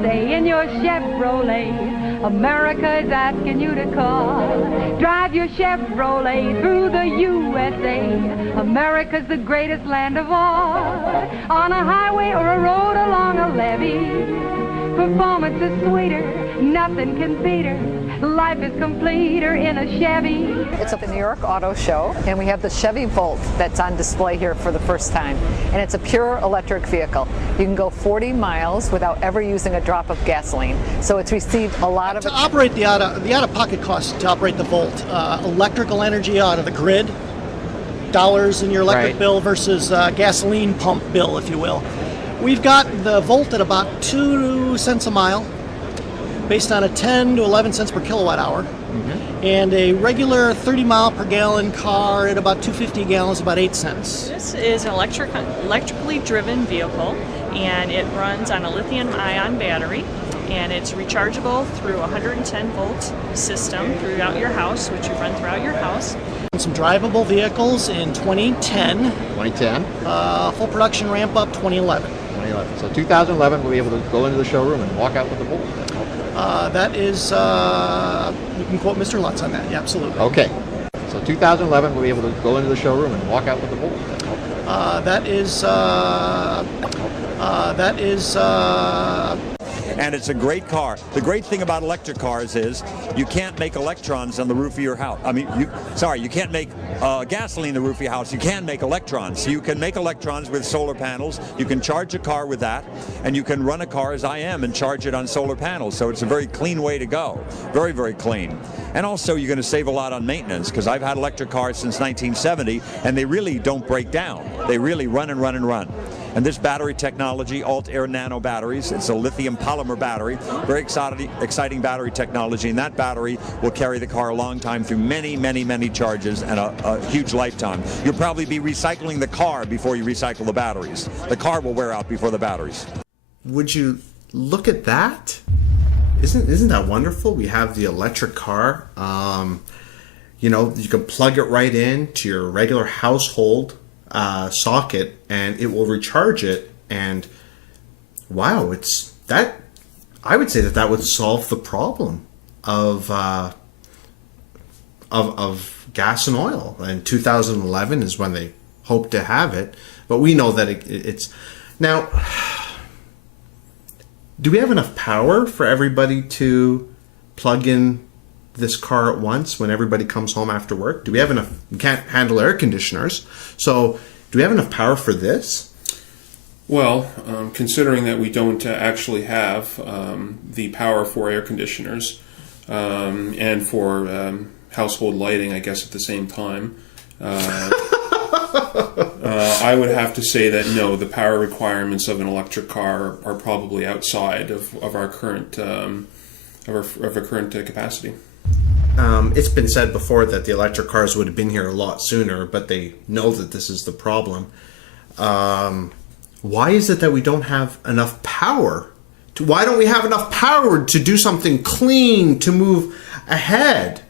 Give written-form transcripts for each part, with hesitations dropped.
USA in your Chevrolet. America is asking you to call. Drive your Chevrolet through the USA. America's the greatest land of all. On a highway or a road along a levee, performance is sweeter, nothing can beat her. Life is completer in a Chevy. It's at the New York Auto Show, and we have the Chevy Volt that's on display here for the first time. And it's a pure electric vehicle. You can go 40 miles without ever using a drop of gasoline. So it's received a lot of... To operate the out-of-pocket cost to operate the Volt, electrical energy out of the grid, dollars in your electric bill versus gasoline pump bill, if you will. We've got the Volt at about 2 cents a mile, based on a 10 to 11 cents per kilowatt hour, and a regular 30 mile per gallon car at about 250 gallons, about 8 cents. This is an electrically driven vehicle, and it runs on a lithium-ion battery, and it's rechargeable through a 110 volt system throughout your house, which you run throughout your house. Some drivable vehicles in 2010. 2010. Full production ramp up 2011. 2011. So 2011, we'll be able to go into the showroom and walk out with the Volt. That is, you can quote Mr. Lutz on that. Yeah, absolutely. Okay. So 2011, we'll be able to go into the showroom and walk out with the Volt. And it's a great car. The great thing about electric cars is you can't make electrons on the roof of your house. I mean, you can't make gasoline on the roof of your house. You can make electrons. So you can make electrons with solar panels. You can charge a car with that, and you can run a car as I am and charge it on solar panels. So it's a very clean way to go. Very, very clean. And also you're going to save a lot on maintenance, because I've had electric cars since 1970, and they really don't break down. They really run and run and run. And this battery technology, Alt-Air Nano batteries, it's a lithium polymer battery, very exciting battery technology, and that battery will carry the car a long time through many, many, many charges and a huge lifetime. You'll probably be recycling the car before you recycle the batteries. The car will wear out before the batteries. Would you look at that? Isn't that wonderful? We have the electric car. You know, you can plug it right in to your regular household socket, and it will recharge it. And wow, it's that. I would say that would solve the problem of gas and oil. And 2011 is when they hope to have it, but we know that it's now. Do we have enough power for everybody to plug in this car at once when everybody comes home after work? Do we have enough? We can't handle air conditioners. So do we have enough power for this? Well, considering that we don't actually have the power for air conditioners and for household lighting, I guess, at the same time, I would have to say that no, the power requirements of an electric car are probably outside of our current capacity. It's been said before that the electric cars would have been here a lot sooner, but they know that this is the problem. Why is it that we don't have enough power? Why don't we have enough power to do something clean, to move ahead?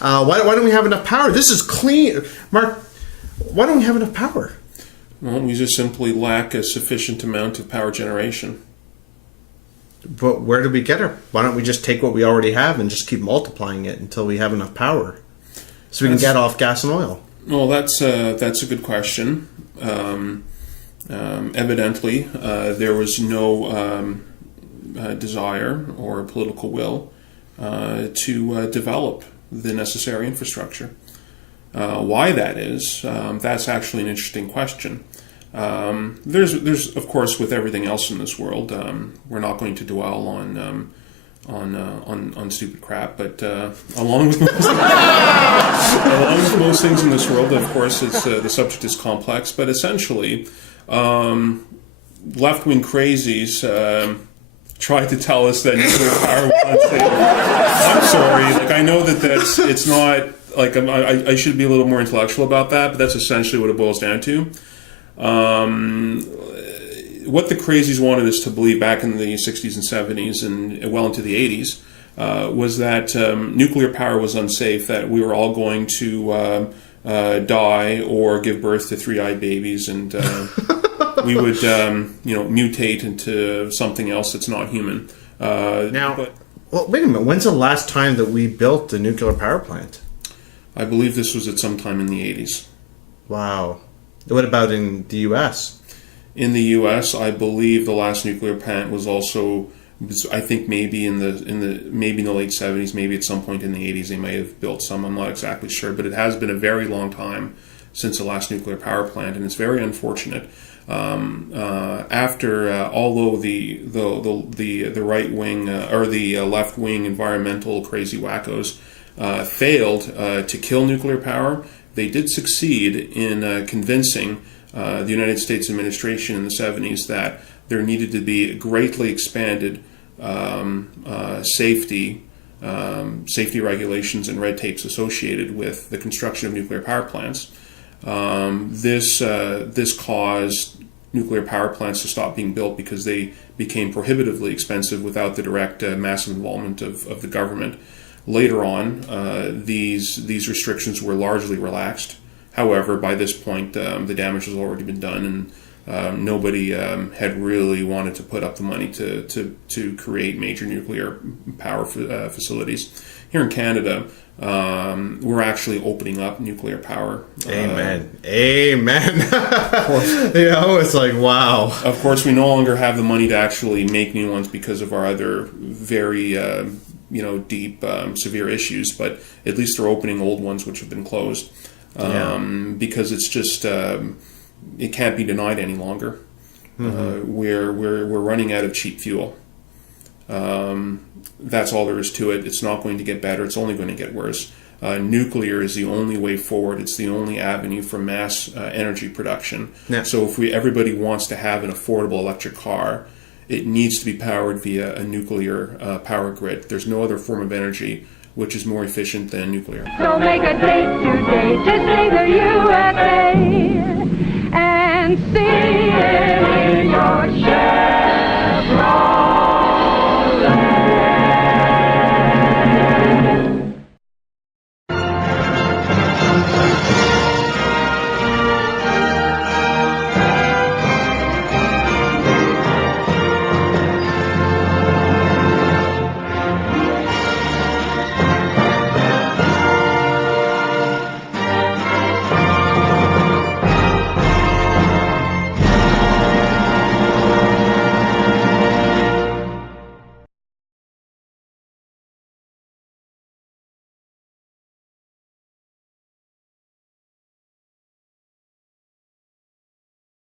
Why don't we have enough power? This is clean. Mark, why don't we have enough power? Well, we just simply lack a sufficient amount of power generation. But where do we get it? Why don't we just take what we already have and just keep multiplying it until we have enough power, so we can get off gas and oil? Well, that's a good question. Evidently, there was no desire or political will to develop the necessary infrastructure. Why that is, that's actually an interesting question. There's of course, with everything else in this world, we're not going to dwell on stupid crap, but along with most things in this world, of course, it's the subject is complex. But essentially, left-wing crazies tried to tell us that nuclear power was unsafe. I'm sorry, I know it's not. I should be a little more intellectual about that, but that's essentially what it boils down to. What the crazies wanted us to believe back in the 60s and 70s and well into the 80s was that nuclear power was unsafe, that we were all going to die or give birth to three-eyed babies and we would mutate into something else that's not human. Well, wait a minute. When's the last time that we built a nuclear power plant? I believe this was at some time in the 80s. Wow. What about in the U.S.? In the U.S., I believe the last nuclear plant was also, I think maybe in the late 70s, maybe at some point in the 80s they may have built some. I'm not exactly sure, but it has been a very long time since the last nuclear power plant, and it's very unfortunate. Although the right wing or the left wing environmental crazy wackos failed to kill nuclear power, they did succeed in convincing the United States administration in the 70s that there needed to be greatly expanded safety regulations and red tapes associated with the construction of nuclear power plants. This caused nuclear power plants to stop being built because they became prohibitively expensive without the direct massive involvement of the government. Later on, these restrictions were largely relaxed. However, by this point, the damage has already been done, and nobody had really wanted to put up the money to create major nuclear power facilities. Here in Canada, we're actually opening up nuclear power. Amen. Amen. It's like, wow. Of course, we no longer have the money to actually make new ones because of our other very deep, severe issues, but at least they're opening old ones which have been closed. Because it's just it can't be denied any longer. We're running out of cheap fuel. That's all there is to it. It's not going to get better. It's only going to get worse. Nuclear is the only way forward. It's the only avenue for mass energy production. Yeah. So if everybody wants to have an affordable electric car, it needs to be powered via a nuclear power grid. There's no other form of energy which is more efficient than nuclear. So make a date today to save the U.S.